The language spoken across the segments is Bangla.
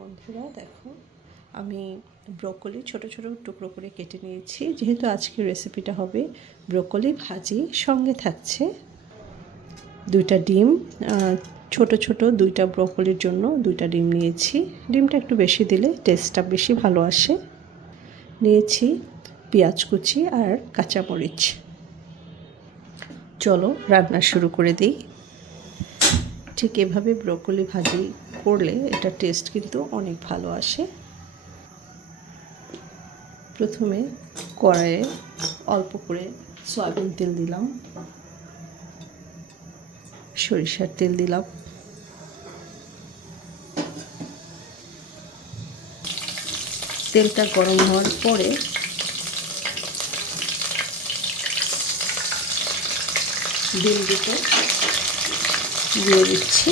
বন্ধুরা, দেখো, আমি ব্রোকলি ছোট ছোট টুকরো করে কেটে নিয়েছি। যেহেতু আজকের রেসিপিটা হবে ব্রোকলি ভাজি, সঙ্গে থাকছে দুইটা ডিম ছোট ছোট দুইটা ব্রোকলির জন্য দুইটা ডিম নিয়েছি। ডিমটা একটু বেশি দিলে টেস্টটা বেশি ভালো আসে। নিয়েছি পেঁয়াজ কুচি আর কাঁচামরিচ। চলো রান্না শুরু করে দিই। ঠিক এভাবে ব্রোকলি ভাজি করলে এটা টেস্ট কিন্তু অনেক ভালো আসে। প্রথমে কড়াইয়ে অল্প করে সয়াবিন তেল দিলাম। সরিষার তেল দিলাম। তেলটা গরম হওয়ার পরে ডিম দিতে দিয়ে দিচ্ছি।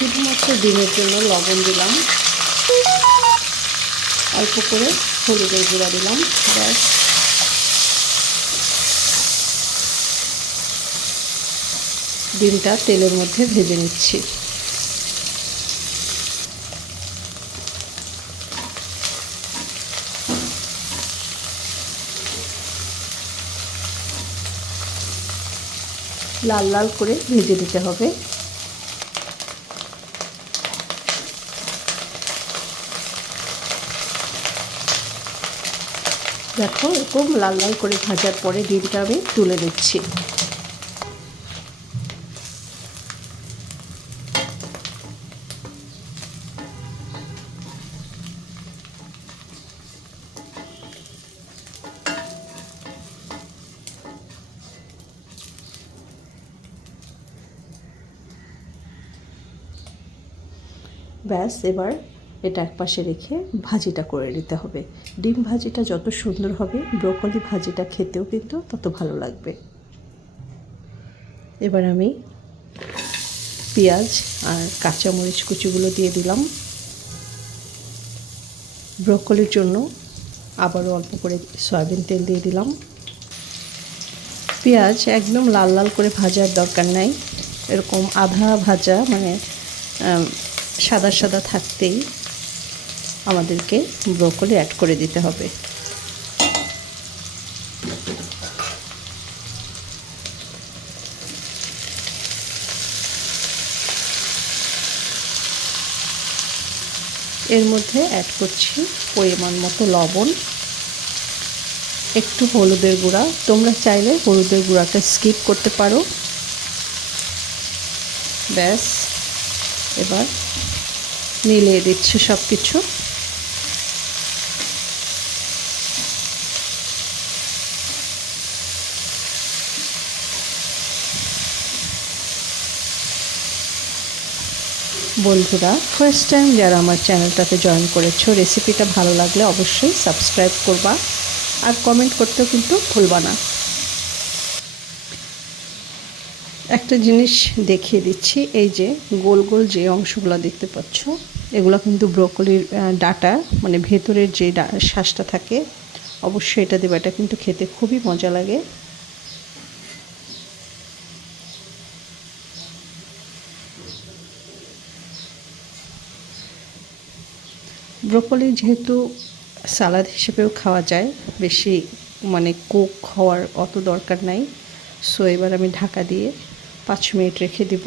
শুধুমাত্র ডিমের জন্য লবণ দিলাম। অল্প করে হলুদের গুঁড়া দিলাম। ব্যাস ডিমটা তেলের মধ্যে ভেজে নিচ্ছি। লাল লাল করে ভেজে দিতে হবে। দেখো এরকম লাল লাল করে ভাজার পরে ডিমটা আমি তুলে দিচ্ছি ব্যাস এবার এটা এক পাশে রেখে ভাজিটা করে নিতে হবে। ডিম ভাজিটা যত সুন্দর হবে, ব্রোকলি ভাজিটা খেতেও কিন্তু তত ভালো লাগবে। এবার আমি পেঁয়াজ আর কাঁচামরিচ কুচিগুলো দিয়ে দিলাম। ব্রোকলির জন্য আবারও অল্প করে সয়াবিন তেল দিয়ে দিলাম। পেঁয়াজ একদম লাল লাল করে ভাজার দরকার নাই। এরকম আধা ভাজা মানে সাদা সাদা থাকতেই আমাদেরকে ব্রোকলি অ্যাড করে দিতে হবে। এর মধ্যে অ্যাড করছি পরিমাণ মতো লবণ, একটু হলুদের গুঁড়া। তোমরা চাইলে হলুদের গুঁড়াটা স্কিপ করতে পারো। ব্যাস, এবার মিলিয়ে দিচ্ছি সব কিছু বন্ধুরা ফার্স্ট টাইম যারা আমার চ্যানেলটাতে জয়েন করেছ রেসিপিটা ভালো লাগলে অবশ্যই সাবস্ক্রাইব করবা আর কমেন্ট করতেও কিন্তু ভুলবা না। একটা জিনিস দেখিয়ে দিচ্ছি, এই যে গোল গোল যে অংশগুলো দেখতে পাচ্ছ, এগুলো কিন্তু ব্রোকলির ডাটা মানে ভেতরের যে শ্বাসটা থাকে, অবশ্যই এটা দেবে, এটা কিন্তু খেতে খুবই মজা লাগে। ব্রোকলি যেহেতু সালাদ হিসেবেও খাওয়া যায়, বেশি মানে কুক হওয়ার অত দরকার নাই। সো এবার আমি ঢাকা দিয়ে পাঁচ মিনিট রেখে দিব।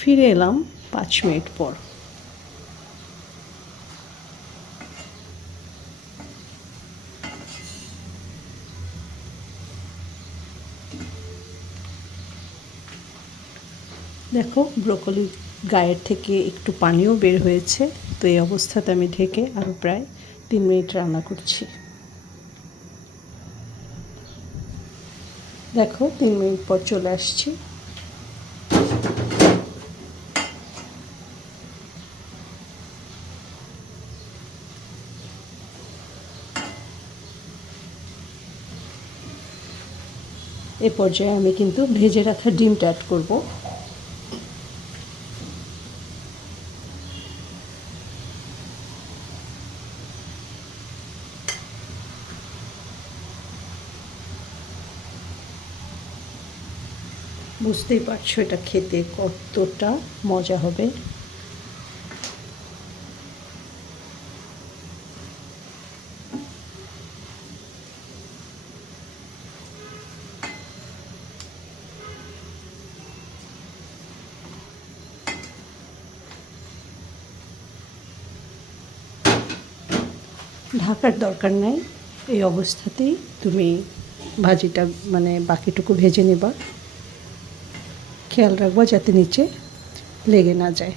ফিরে এলাম পাঁচ মিনিট পর। দেখো, ব্রোকলি গায়ের থেকে একটু পানিও বের হয়েছে, তো এই অবস্থাতে আমি ঢেকে আরও প্রায় তিন মিনিট রান্না করছি। দেখো, তিন মিনিট পর চলে আসছি। এ পর্যায়ে আমি কিন্তু ভেজে রাখা ডিমটা অ্যাড করব। বুঝতেই পারছ এটা খেতে কতটা মজা হবে। ঢাকার দরকার নাই, এই অবস্থাতেই তুমি ভাজিটা মানে বাকিটুকু ভেজে নেবা। খেয়াল রাখবা যাতে নিচে লেগে না যায়।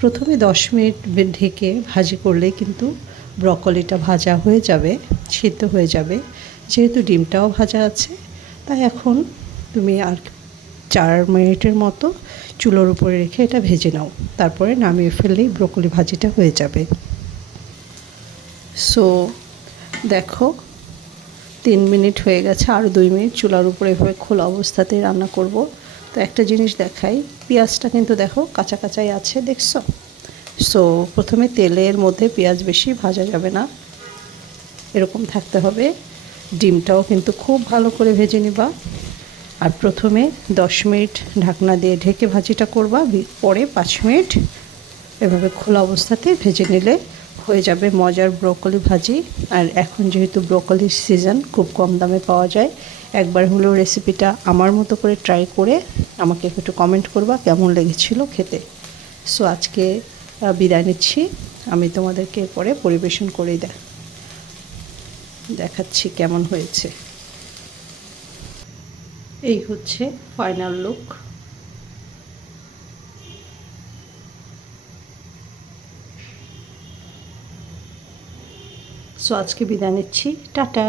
প্রথমে দশ মিনিট ঢেকে ভাজি করলে কিন্তু ব্রকলিটা ভাজা হয়ে যাবে, সিদ্ধ হয়ে যাবে। যেহেতু ডিমটাও ভাজা আছে, তাই এখন তুমি আর চার মিনিটের মতো চুলোর উপরে রেখে এটা ভেজে নাও। তারপরে নামিয়ে ফেললেই ব্রকলি ভাজিটা হয়ে যাবে। সো দেখো তিন মিনিট হয়ে গেছে, আর দুই মিনিট চুলার উপরে এভাবে খোলা অবস্থাতেই রান্না করব। তো একটা জিনিস দেখাই, পেঁয়াজটা কিন্তু দেখো কাঁচা কাঁচাই আছে, দেখছ? সো প্রথমে তেলের মধ্যে পেঁয়াজ বেশি ভাজা যাবে না, এরকম থাকতে হবে। ডিমটাও কিন্তু খুব ভালো করে ভেজে নিবা। আর প্রথমে দশ মিনিট ঢাকনা দিয়ে ঢেকে ভাজিটা করবা পরে পাঁচ মিনিট এভাবে খোলা অবস্থাতে ভেজে নিলে হয়ে যাবে মজার ব্রোকলি ভাজি। আর এখন যেহেতু ব্রোকলির সিজন খুব কম দামে পাওয়া যায়। একবার হলেও রেসিপিটা আমার মতো করে ট্রাই করে আমাকে একটু কমেন্ট করবা কেমন লেগেছিল খেতে। সো আজকে বিদায় নিচ্ছি। আমি তোমাদেরকে পরে পরিবেশন দেখ দেখাচ্ছি কেমন হয়েছে। এই হচ্ছে ফাইনাল লুক সো আজকে বিদায় নিচ্ছি। টাটা।